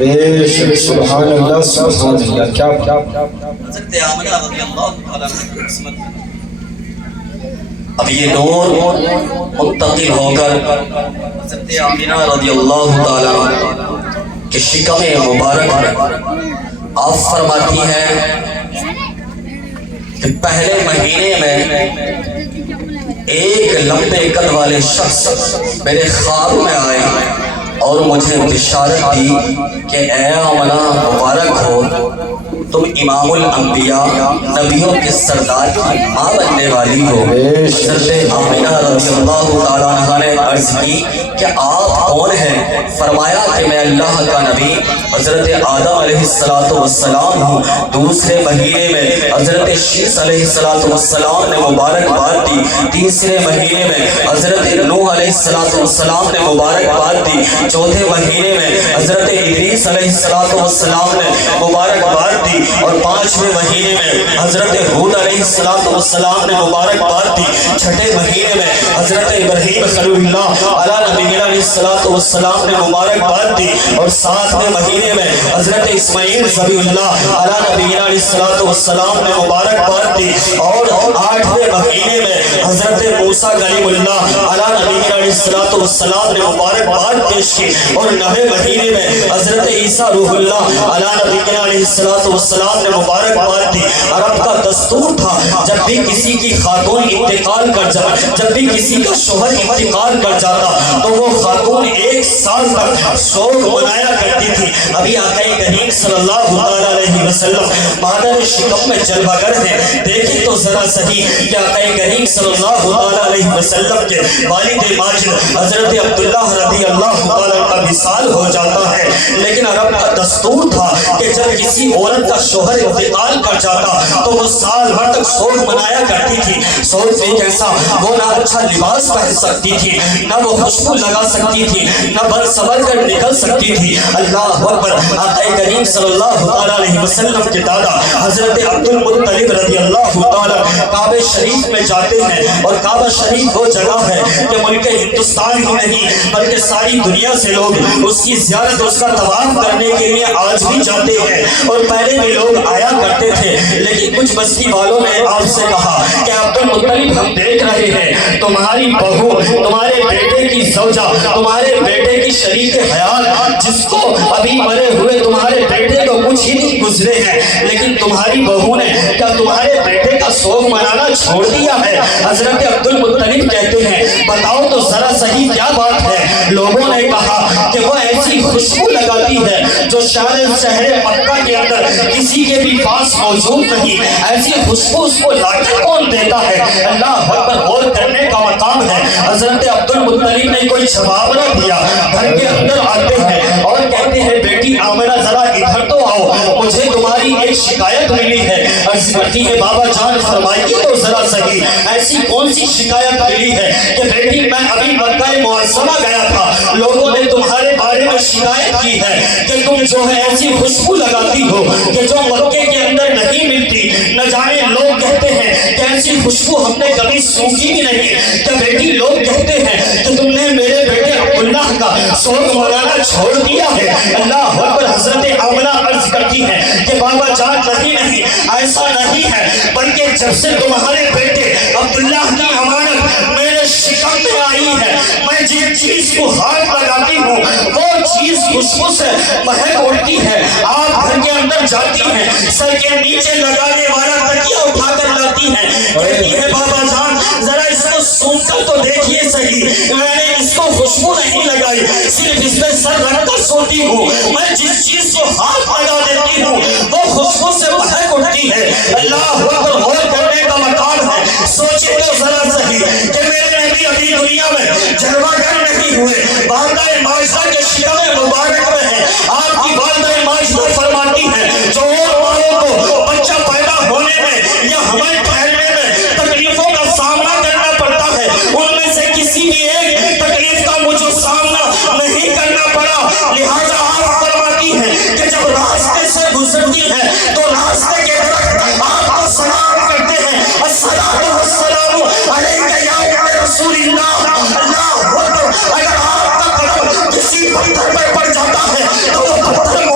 بے شک سبحان اللہ سبحان اللہ. کیا حضرت آمنہ رضی اللہ تعالیٰ عنہ کی قسمت میں اب یہ نور منتقل ہو کر حضرت آمنہ رضی اللہ تعالیٰ عنہ کے شکم مبارک آپ فرماتی ہیں کہ پہلے مہینے میں ایک لمبے قد والے شخص میرے خواب میں آئے اور مجھے بشارت دی کہ اے آمنہ مبارک ہو، تم امام الانبیاء نبیوں کے سردار کی ماں بننے والی ہو. حضرت آمنہ رضی اللہ تعالیٰ عنہ نے عرض کی کہ آپ کون ہیں؟ فرمایا کہ میں اللہ کا نبی حضرت آدم علیہ السلام ہوں. دوسرے مہینے میں حضرت شیس علیہ السلام نے مبارکباد دی. تیسرے مہینے میں حضرت نوح علیہ السلام نے مبارکباد دی. چوتھے مہینے میں حضرت ادریس علیہ السلام نے مبارکباد دی. اور پانچویں مہینے میں حضرت ہود علیہ السلام نے مبارکباد دی. چھٹے مہینے میں حضرت ابراہیم خلیل اللہ علیہ نبینا علیہ السلام نے مبارکباد دی. اور ساتویں مہینے میں حضرت اسماعیل ذبیح اللہ علیہ نبینا علیہ السلام نے مبارکباد دی. اور آٹھویں مہینے میں حضرت موسیٰ کلیم اللہ علیہ نبینا علیہ السلام نے مبارکباد پیش کی. اور نویں مہینے میں حضرت عیسیٰ روح اللہ علیہ نبینا علیہ السلام نے مبارکباد دی. عرب کا دستور تھا جب بھی کسی کی خاتون انتقال کر جاتا، جب بھی کسی کا شوہر انتقال کر جاتا تو وہ خاتون ایک سال تک سوگ منایا کرتی تھی. ابھی آقا کریم صلی اللہ علیہ وسلم مادر شکم میں جلوہ گر ہیں. دیکھیں تو ذرا صحیح کہ آقا کریم صلی اللہ علیہ وسلم کے والد ماجد حضرت عبداللہ رضی اللہ تعالیٰ کا وصال ہو جاتا ہے. لیکن عرب کا دستور تھا کہ جب کسی عورت کا شوہر انتقال کر جاتا تو وہ سال بھر تک سوگ منایا کرتی تھی. سوگ میں کیسا، وہ نہ اچھا لباس پہن سکتی تھی، نہ وہ خوشبو لگا سکتی تھی، نہ بل سبر کر نکل سکتی تھی. اللہ اکبر. آقا کریم صلی اللہ علیہ وسلم کے دادا حضرت عبد المطلب رضی اللہ تعالیٰ کعبہ شریف میں جاتے ہیں. اور کعبہ شریف وہ جگہ ہے کہ ملک ہندوستان ہی نہیں بلکہ ساری دنیا سے لوگ اس کی زیارت، اس کا طواف کرنے کے لیے آج بھی جاتے ہیں. اور پہلے بھی لوگ آیا کرتے تھے، لیکن کچھ بستی والوں نے آپ سے کہا کہ عبد المطلب ہم دیکھ رہے ہیں تمہاری بہو، تمہارے بیٹے کی زوجہ، تمہارے بیٹے کی شریک حیات جس کو ابھی مرے ہوئے تمہارے بیٹے کو کچھ ہی نہیں گزرے ہیں، لیکن تمہاری بہو نے کیا تمہارے بیٹے کا سوگ منانا چھوڑ دیا ہے؟ حضرت عبد المطلب کہتے ہیں بتاؤ تو ذرا صحیح کیا بات ہے؟ لوگوں نے کہا کہ وہ ایسی خوشبو لگاتی ہے جو شاید شہر مکہ کے اندر کسی کے بھی پاس موجود نہیں. ایسی خوشبو اس کو لا کے کون دیتا ہے؟ اللہ اکبر. غور کرنے کا مقام ہے. حضرت عبد المطلب نے کوئی جواب نہ دیا. گھر کے اندر آتے ہیں اور کہتے ہیں بیٹی آمنہ ذرا ادھر تو آؤ، مجھے تمہاری ایک شکایت ملی ہے. عرض کرتی ہے بابا جان فرمائیے تو ذرا صحیح ایسی کون سی شکایت ملی ہے؟ کہ بیٹی میں ابھی مکہ معظمہ گیا تھا، لوگوں نے تمہارے بارے میں شکایت کی ہے کہ تم جو ہے ایسی خوشبو لگاتی ہو کہ جو مکے کے اندر نہیں ملتی. نہ جانے لوگ کہتے ہیں کہ ایسی خوشبو ہم نے کبھی سونگھی بھی نہیں. کہ بیٹی لوگ کہتے ہیں کہ تم نے میرے بیٹے عبداللہ کا سوگ منانا چھوڑ دیا ہے. اللہ اکبر. حضرت آمنہ عرض کرتی ہے کہ بابا جان نہیں ایسا نہیں ہے، بلکہ جب سے تمہارے بیٹے عبداللہ کی امانت میرے شکم میں آئی ہے، میں جس چیز کو ہاتھ لگاتی ہوں وہ چیز خوشبو سے مہک اڑتی ہے. آپ گھر کے اندر جاتی ہیں، سر کے نیچے لگانے والا تکیہ اٹھا کر لاتی ہیں، کہتی ہے بابا جان ذرا اس کو سونگ کر تو دیکھیے صحیح، میں نے اس کو خوشبو نہیں لگائی، صرف اس پہ سر رکھ کر سوتی ہوں. میں جس چیز کو ہاتھ لگا دیتی ہوں وہ خوشبو سے مہک اٹھتی ہے. اللہ اکبر. غور کرنے کا مقام ہے. سوچے تو ذرا صحیح کہ میرے نبی ابھی دنیا میں جلوہ گر نہیں ہوئے، والدہ ماجدہ کے شکم مبارک میں ہے. آپ کی والدہ ماجدہ فرماتی ہے جو اور ماؤں کو بچہ پیدا ہونے میں یا حمل ٹھہرنے میں تکلیفوں کا سامنا کرنا پڑتا ہے، ان میں سے کسی بھی ایک تکلیف کا مجھے سامنا نہیں کرنا پڑا. لہذا آپ فرماتی ہیں کہ جب راستے سے گزرتی ہے تو راستے کے درخت آپ کو سلام کرتے ہیں، السلام علیکہ یا رسول اللہ. اللہ اکبر. اگر آپ کا قدم کسی پتھر پر پڑ جاتا ہے تو وہ پتھر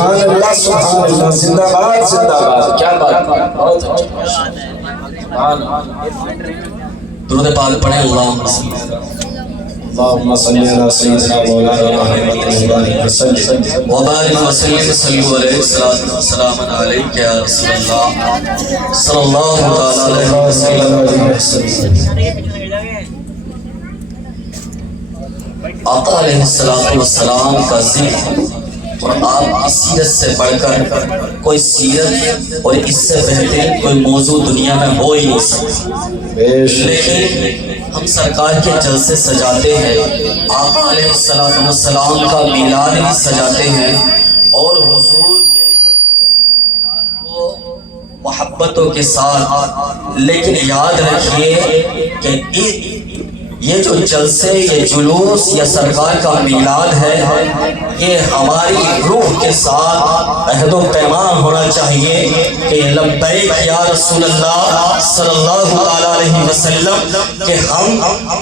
سبحان اللہ سبحان اللہ، زندہ باد زندہ باد، کیا بات ہے، بہت اچھا، سبحان اللہ۔ درود پاک پڑھیں، اللہم صلی اللهم صل على سيدنا مولانا محمد وسلم وبارک وسلم صلو علیہ السلام علیک یا رسول اللہ صلی اللہ تعالی علیہ وسلم۔ آقا علیہ السلام کا ذکر اور آپ کی سیرت سے بڑھ کر کوئی سیرت اور اس سے بہترین کوئی موضوع دنیا میں ہو ہی نہیں سکتا، لیکن ہم سرکار کے جلسے سجاتے ہیں، آقا علیہ السلام کا میلاد بھی سجاتے ہیں، اور حضور کے میلاد کو محبتوں کے ساتھ، لیکن یاد رکھیے کہ یہ جو جلسے، یہ جلوس یا سرکار کا میلاد ہے، یہ ہماری روح کے ساتھ عہد و پیمان ہونا چاہیے کہ لبیک یا رسول اللہ صلی اللہ علیہ وسلم، کہ ہم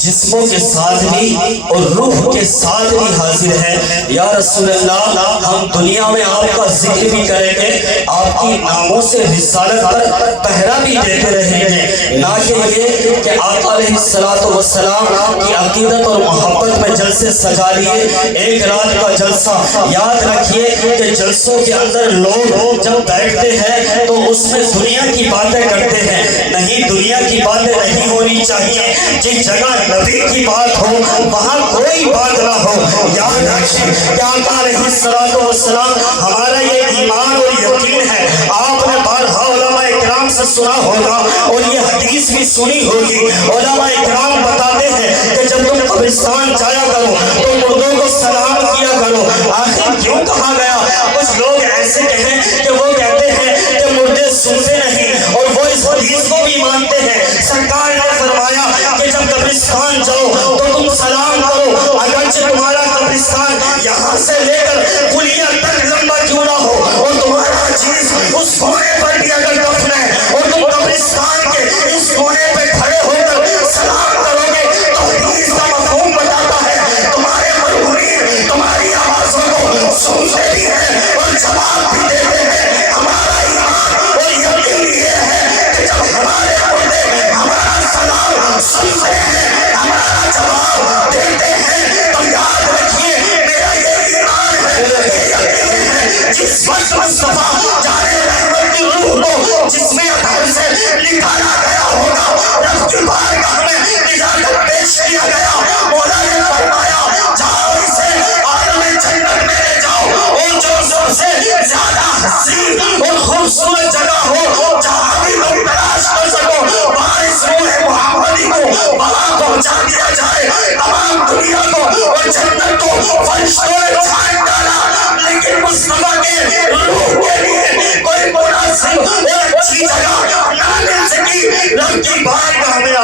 جسموں کے ساتھ بھی اور روح کے ساتھ بھی حاضر ہیں یا رسول اللہ۔ ہم دنیا میں آپ کا ذکر بھی کریں گے، آپ کی ناموں سے رسالت پر پہرا بھی دیتے رہیں گے، نہ کہ یہ کہ آقا علیہ السلام کی عقیدت اور محبت میں جلسے سجا لیے۔ ایک رات کا جلسہ، یاد رکھیے کہ جلسوں کے اندر لوگ جب بیٹھتے ہیں تو اس میں دنیا کی باتیں کرتے ہیں، نہیں، دنیا کی باتیں نہیں ہونی چاہیے۔ جس جگہ نبی کی بات ہو وہاں کوئی بات نہ ہو۔ یاد رکھیے کہ آقا علیہ السلام، ہمارا یہ ایمان اور یقین ہے، آپ نے بارہا علماء اکرام سے سنا ہوگا اور یہ حدیث بھی سنی ہوگی، علماء اکرام بتاتے ہیں کہ جب تم قبرستان جایا کرو تو مردوں کو سلام کیا کرو۔ آخر کیوں کہا گیا؟ کچھ لوگ ایسے کہیں کہ وہ کہتے ہیں کہ مردے سنتے نہیں، اور وہ اس حدیث کو بھی مانتے ہیں۔ سرکار نے فرمایا کہ جب قبرستان جاؤ تو تم سلام کرو، اگرچہ تمہارا قبرستان یہاں سے لے کر کلیہ تک لمبا کیوں نہ ہو، اور تمہارا عزیز اس کونے پر بھی اگر دفن ہے اور تم قبرستان کے اس کونے پہ کھڑے ہو کر سلام کرو گے تو حدیث کا مفہوم بتاتا ہے تمہارے مرحومین تمہاری آوازوں کو سنتے بھی ہیں اور جواب بھی دیتے ہیں۔ ہمارا ایمان اور یقین یہ ہے کہ جب ہمارے مردے ہمارا سلام سنتے ہیں، ہمارا جواب دیتے ہیں، تو یاد رکھیے میرا یہ ایمان ہے، یہ یقین ہے، جس وقت مصطفیٰ جانے رحمت کی روح کو جس میں اطہر سے نکالا گیا ہوگا، رب کی بارگاہ میں اجازت پیش کیا گیا، مولا نے فرمایا جاؤ اسے عالم جنت میں لے جاؤ، اور جو سب سے زیادہ حسین اور خوبصورت جگہ ہو جہاں بھی تم تلاش کر سکو، وہاں اس روح محمدی کو وہاں پہنچا دیا جائے۔ تمام دنیا کو اور جنت کو فرشتوں نے چھان ڈالا، لیکن مصطفیٰ کے روح کے لیے کوئی مناسب اور اچھی جگہ نہ مل سکی۔ رب کی بارگاہ میں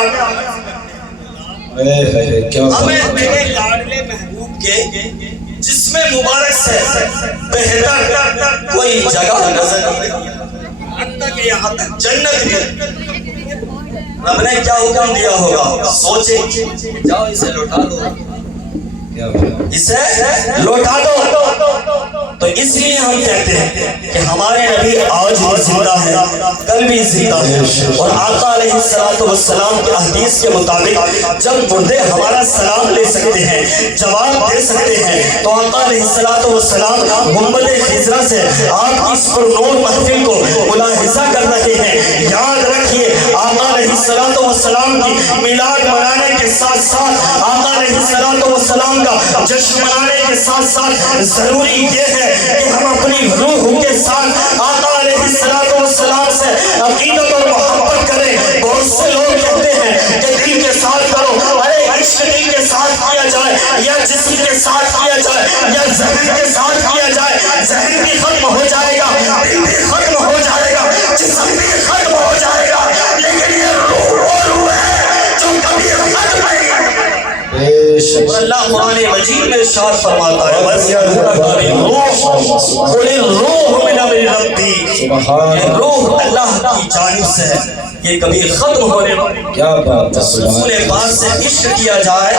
ہمیں میرے لاڈلے محبوب کے جسم مبارک سے بہتر کوئی جگہ نظر نہیں، حتیٰ کہ یہاں تک جنت بھی رب نے کیا حکم دیا ہوگا، سوچیں، جاؤ اسے لوٹا دو، اسے لوٹا دو۔ تو اس لیے ہم کہتے ہیں کہ ہمارے نبی آج بھی زندہ ہے، کل بھی زندہ ہے، اور آقا علیہ السلام کی حدیث کے مطابق جب مردے ہمارا سلام لے سکتے ہیں، جواب دے سکتے ہیں، تو آقا علیہ السلام گنبد خضرا سے آپ کی اس پر نور محفل کو ملاحظہ کر رہے ہیں۔ یاد رکھیے آقا علیہ السلام کی میلاد منانے کے ساتھ ساتھ، آقا علیہ السلام کا جشن منانے کے ساتھ ساتھ ضروری یہ ہے کہ ہم اپنی روح کے ساتھ آقا علیہ السلام سے عقیدت اور محبت کریں۔ بہت سے لوگ کہتے ہیں کہ دل کے ساتھ کرو، ارے عشق دل کے ساتھ کیا جائے یا جسم کے ساتھ کیا جائے یا ذہن کے ساتھ کیا جائے، ذہن بھی ختم ہو جائے گا، دل بھی ختم ہو جائے گا، جسم بھی ختم ہو جائے گا، لیکن یہ روح ہے جو کبھی ختم نہیں۔ اللہ قرآن مجید میں ارشاد فرماتا ہے روح اللہ کی جانب سے ہے، یہ کبھی ختم ہونے والی۔ کیا بات ہے، رسول پاک سے عشق کیا جائے،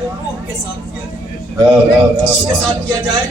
روح کے ساتھ کیا جائے۔ کس کے ساتھ کیا جائے؟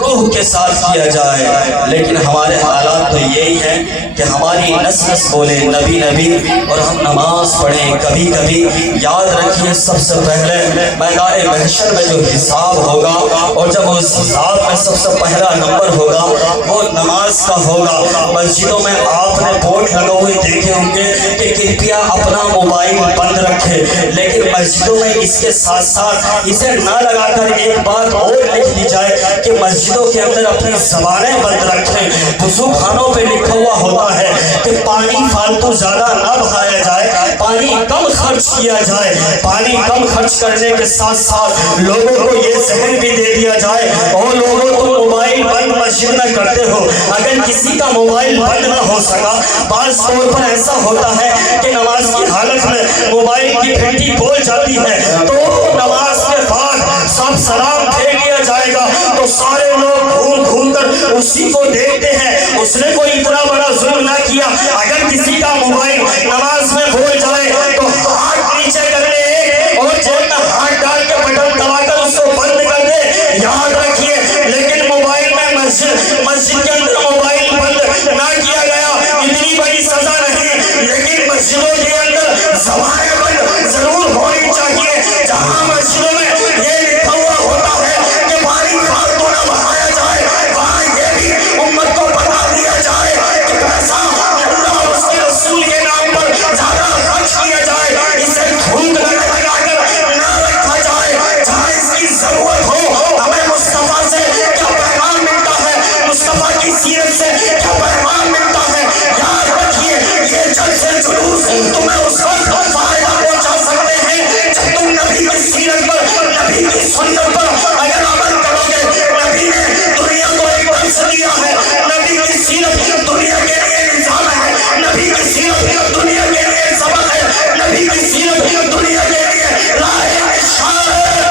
روح کے ساتھ کیا جائے. لیکن ہمارے حالات تو یہی ہیں کہ ہماری نس نس بولے نبی نبی اور ہم نماز پڑھیں کبھی کبھی. یاد رکھیے سب سے پہلے میدان محشر میں جو حساب ہوگا اور جب اس حساب میں سب سے پہلا نمبر ہوگا وہ نماز کا ہوگا. مسجدوں میں آپ نے بورڈ لگے ہوئے دیکھے ہوں گے کہ کرپیا اپنا موبائل بند رکھے, لیکن مسجدوں میں اس کے ساتھ ساتھ اسے نہ لگا کر ایک بات اور لکھ دی جائے کہ مسجدوں کے اندر اپنی زبانیں بند رکھیں. وضو خانوں پہ لکھا ہوا ہوتا ہے کہ پانی فالتو زیادہ نہ بہایا جائے, پانی کم خرچ کیا جائے. پانی کم خرچ کرنے کے ساتھ ساتھ لوگوں کو یہ ذہن بھی دے دیا جائے اور لوگوں تم موبائل بند مسجد میں کرتے ہو. اگر کسی کا موبائل بند نہ ہو سکا, بعض طور پر ایسا ہوتا ہے کہ نماز کی حالت میں موبائل کی گھنٹی بول جاتی ہے تو نماز کے بعد سب سلام پھیر دیا جائے گا تو سارے لوگ گھوم گھوم کر اسی کو دیکھتے ہیں. اس نے کوئی اتنا بڑا ظلم نہ کیا. اگر کسی کا موبائل نماز میں بول جائے تو ہاتھ نیچے کر دے اور جیب میں ہاتھ ڈال کے بٹن دبا کر اس کو بند کر دے. یاد رکھیے لیکن موبائل میں مسجد کے اندر موبائل بند نہ کیا گیا اتنی بڑی سزا نہیں, لیکن مسجدوں کے اندر زبانیں بند ضرور ہونی چاہیے. جہاں مسجدوں میں یہ لکھا ہوا ہوتا ہے کہ پانی فالتو نہ بہایا جائے, وہاں یہ بھی امت کو بتا دیا جائے کہ پیسہ اللہ اور اس کے رسول کے نام پر زیادہ خرچ کیا جائے, اسے دھوپ میں لگا کر نہ رکھا جائے. جہاں اس کی ضرورت ہو ہمیں مصطفیٰ سے کیا پیغام ملتا ہے, مصطفیٰ کی سیرت سے کیا پیغام ملتا ہے. یاد رکھیے یہ جلسے جلوس تمہیں اس وقت فائدہ پہنچا سکتے ہیں جب تم نبی کی سیرت پر, نبی کی سنت پر اگر عمل کرو گے. نبی نے دنیا کو ایک درس دیا ہے, نبی کی سیرت دنیا کے لیے نظام ہے, نبی کی سیرت دنیا کے لیے سبق ہے, نبی کی سیرت دنیا کے لیے راہ ارشاد ہے.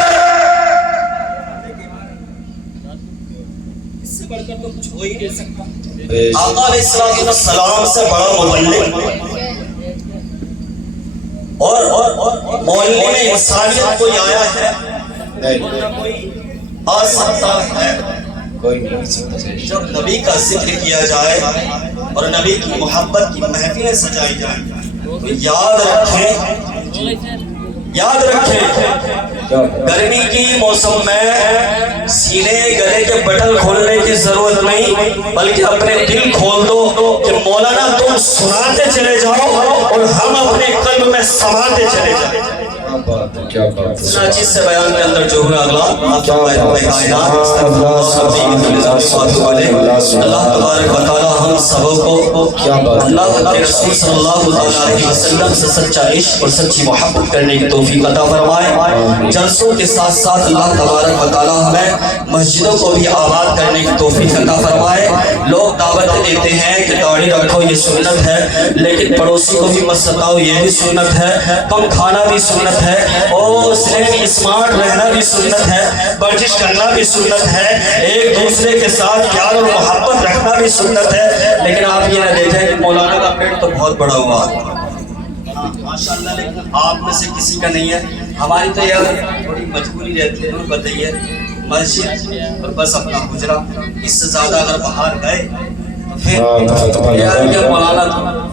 اس سے بڑھ کر تو کچھ ہو ہی نہیں سکتا. آقا علیہ السلام سے بڑا مبلغ اور محلے میں انسانیت کوئی آیا ہے کوئی آ سکتا ہے. کوئی نہیں آ سکتا. جب نبی کا ذکر کیا جائے اور نبی کی محبت کی محفلیں سجائی جائیں تو یاد رکھیں گرمی کی موسم میں سینے گلے کے بٹن کھولنے کی ضرورت نہیں, بلکہ اپنے دل کھول دو کہ مولانا تم سناتے چلے جاؤ اور ہم اپنے قلب میں سماتے چلے جائیں. اتنا چیز سے بیان کے اندر جو ہے اگلا اللہ تبارک و تعالی ہم سبوں کو اللہ کے رسول صلی اللہ علیہ وسلم سے سچا عشق اور سچی محبت کرنے کی توفیق عطا فرمائے. جلسوں کے ساتھ ساتھ اللہ تبارک و تعالی ہمیں مسجدوں کو بھی آباد کرنے کی توفیق عطا فرمائے. لوگ دعوت دیتے ہیں کہ داڑھی رکھو یہ سنت ہے, لیکن پڑوسی کو بھی مت ستاؤ یہ بھی سنت ہے, کم کھانا بھی سنت ہے, اور اسمارٹ رہنا بھی سنت ہے, ورزش کرنا بھی سنت ہے, ایک دوسرے کے ساتھ پیار اور محبت رکھنا بھی سنت ہے. لیکن آپ یہ نہ دیکھیں کہ مولانا کا پیٹ تو بہت بڑا ہوا ماشاءاللہ, لیکن آپ میں سے کسی کا نہیں ہے. ہماری تو یار تھوڑی مجبوری رہتی ہے, بتائیے مسجد اور بس اپنا گزرا, اس سے زیادہ اگر باہر گئے تو پھر یار مولانا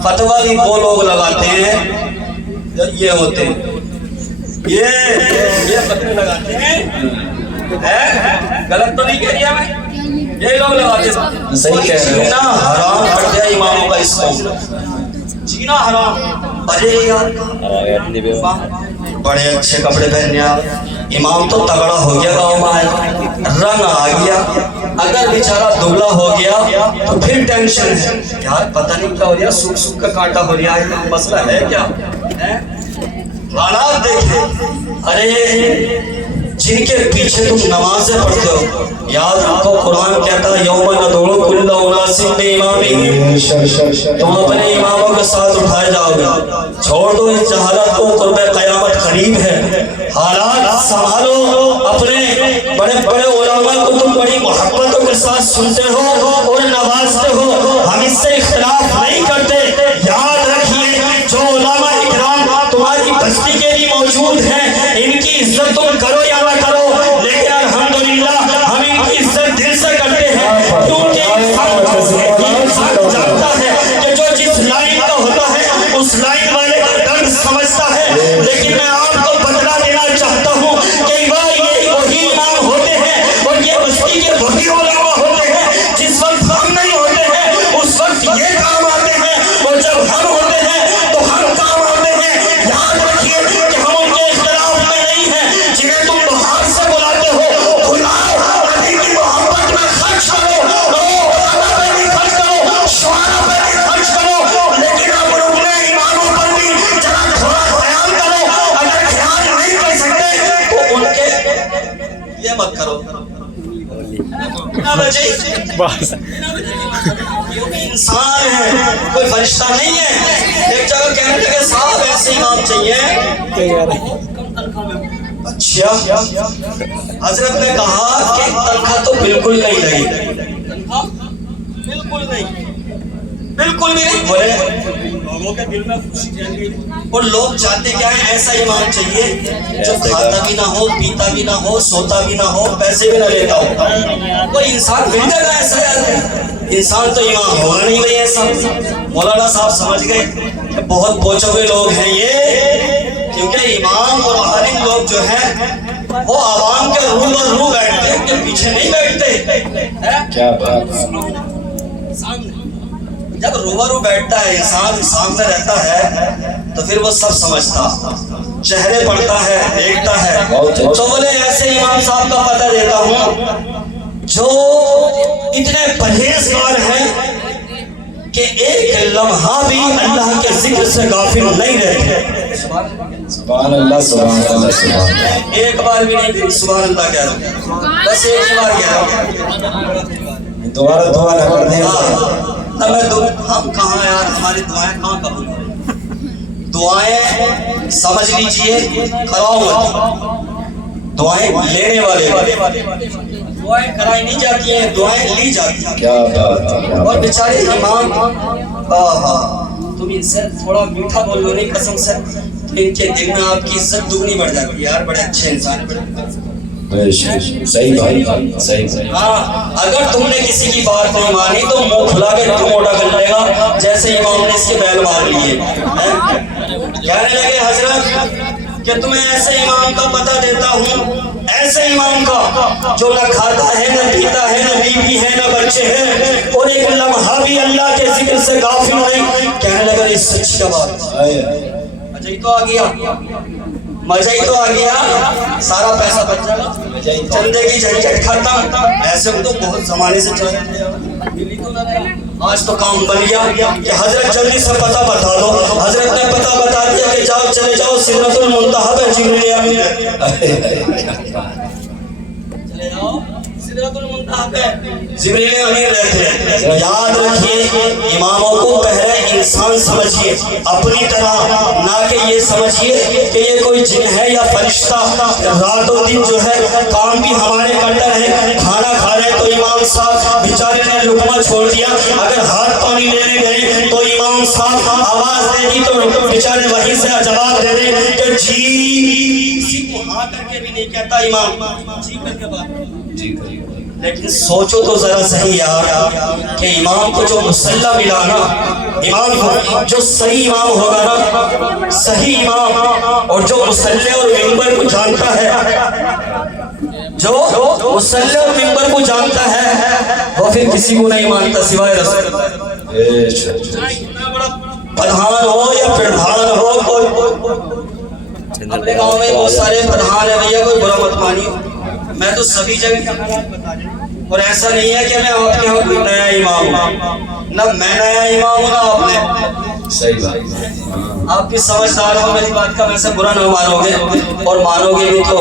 فتویٰ بھی وہ لوگ لگاتے ہیں یہ ہوتے ہیں یہ فتوے لگاتے ہیں, غلط تو نہیں کہہ دیا میں, یہ لوگ لگاتے ہیں. جینا حرام پڑ گیا اماموں کا اس قوم, جینا حرام. ارے یار بڑے اچھے کپڑے پہننے آ, امام تو تگڑا ہو گیا, گاؤں میں آیا رنگ آ گیا, اگر بیچارہ دبلا ہو گیا تو پھر ٹینشن ہے یار پتہ نہیں کیا ہو رہا, سوکھ سوکھ کا کانٹا ہو رہا ہے, مسئلہ ہے کیا حالات دیکھیں. ارے جن کے پیچھے تم نمازیں پڑھتے ہو, یاد رکھو قرآن کہتا ہے یوم ندعو کل اناس بامامہم, تم اپنے اماموں کے ساتھ اٹھائے جاؤ گے. چھوڑ دو اس جہالت کو, قرب قیامت قریب ہے. حالات سنبھالو, اپنے بڑے بڑے علماء کو تم بڑی محبتوں کے ساتھ سنتے ہو اور نوازتے ہو, ہم اس سے اختلاف نہیں کرتے. یاد رکھیے جو علماء اکرام تمہاری بستی کے بھی موجود ہیں, ان کی عزت تم کرو یا نہ کرو, لیکن کیونکہ انسان ہے، کوئی فرشتہ نہیں ہے۔ ایک جگہ کہنے لگے صاحب ایسے امام چاہیے۔ اچھا، حضرت نے کہا کہ تنخواہ تو بالکل نہیں رہی، بالکل نہیں، بالکل بھی نہیں۔ بولے لوگوں کے دل میں خوشی رہ گئی، اور لوگ چاہتے کیا ہیں؟ ایسا امام چاہیے جو کھاتا بھی نہ ہو، پیتا بھی نہ ہو، سوتا بھی نہ ہو، پیسے بھی نہ لیتا ہو۔ کوئی انسان مل جائے گا ایسا؟ انسان تو امام ہونا نہیں بھائی ایسا۔ مولانا صاحب سمجھ گئے کہ بہت پوچھے ہوئے لوگ ہیں یہ، کیونکہ امام اور عالم لوگ جو ہیں وہ عوام کے رو بیٹھتے ہیں، ان کے پیچھے نہیں بیٹھتے۔ کیا بات، جب روبرو بیٹھتا ہے انسان، سامنے رہتا ہے، تو پھر وہ سب سمجھتا، چہرے پڑھتا ہے، دیکھتا ہے۔ تو بولے ایسے امام صاحب کا پتہ دیتا ہوں جو اتنے پرہیزگار ہیں کہ ایک لمحہ بھی اللہ کے ذکر سے غافل نہیں رہتے۔ سبحان اللہ، سبحان اللہ، سبحان اللہ۔ ایک بار بھی نہیں، سبحان اللہ کہہ رہا ہوں، بس ایک ہی بار کہہ رہا ہوں، دوبارہ دعا نہ کرنے۔ ہم کہاں یار، ہماری دعائیں کہاں قبول ہوئی؟ دعائیں سمجھ لیجئے کراؤ، دعائیں لینے والے، دعائیں کرائی نہیں جاتی ہیں، دعائیں لی جاتی ہیں۔ کیا بات، اور بیچارے امام، تم ان سے تھوڑا میٹھا بول لو نہیں قسم سے، تو ان کے دل میں آپ کی عزت دگنی بڑھ جاتی ہے، یار بڑے اچھے انسان ہیں۔ صحیح بات، صحیح۔ ہاں، اگر تم نے کسی کی بات نہیں مانی تو منہ کھلا کے تم موٹا کر لے گا، جیسے امام نے اس کے بیل مار لیے۔ کہنے لگے حضرت کہ تمہیں ایسے امام کا پتہ دیتا ہوں، ایسے امام کا جو نہ کھاتا ہے، نہ پیتا ہے، نہ بیوی ہے، نہ بچے ہیں، اور ایک لمحہ بھی اللہ کے ذکر سے غافل نہیں۔ کہنے لگا یہ سچ کا بات، مزہ ہی تو آ گیا، مزہ ہی تو آ گیا، سارا پیسہ بچ جائے گا، چندے کی جھنجھٹ ختم۔ ایسے ہم تو بہت زمانے سے چل رہے ہیں، آج تو کام بن گیا کہ حضرت جلدی سے پتہ بتا دو۔ حضرت نے پتہ بتا دیا کہ جاؤ، چلے جاؤ، سدرۃ المنتہا پہ جبریل امین ہے، چلے جاؤ سدرۃ المنتہا پہ جبریل امین رہتے ہیں۔ یاد رکھیے، اماموں کو پہلے انسان سمجھیے اپنی طرح، نہ کہ یہ سمجھیے کہ یہ کوئی جن ہے یا فرشتہ۔ رات و دن جو ہے کام بھی ہمارے کرتا ہے، کھانا کھا رہے تو امام صاحب بیچارے نے لقمہ چھوڑ دیا، اگر ہاتھ پانی لینے گئے تو امام صاحب آواز دے دی تو بیچارے وہیں سے جواب دے دیں کہ جی، کسی کو ہاں کر کے بھی نہیں کہتا امام، جی کر کے بات۔ لیکن سوچو تو ذرا صحیح یار کہ امام کو جو مسلح ملا نا، امام کو جو صحیح امام ہوگا نا، صحیح امام، اور جو مسلح اور ممبر کو جانتا ہے، جو مسلح اور ممبر کو جانتا ہے، وہ پھر کسی کو نہیں مانتا سوائے رسول اللہ۔ اتنا بڑا پردھان ہو یا پردھان ہو، کوئی اپنے گاؤں میں بہت سارے پردھان ہیں بھیا، کوئی برا مت مانیے، میں تو سبھی جگہ کا حالات بتا رہا ہوں، اور ایسا نہیں ہے کہ میں آپ کے یہاں کوئی نیا امام ہوں، نہ میں نیا امام ہوں نہ آپ نے۔ صحیح بات، آپ بھی سمجھدار ہو میری بات کا، ویسے برا نہ مانو گے، اور مانو گے بھی تو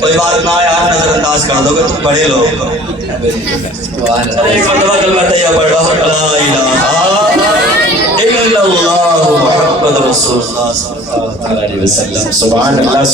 کوئی بات نہ یار، نظر انداز کر دو گے، تم بڑے لوگ ہو۔ ایک مرتبہ کلمہ طیبہ پڑھ رہا، لا الہ الا اللہ محمد رسول اللہ صلی اللہ علیہ وسلم۔ سبحان اللہ۔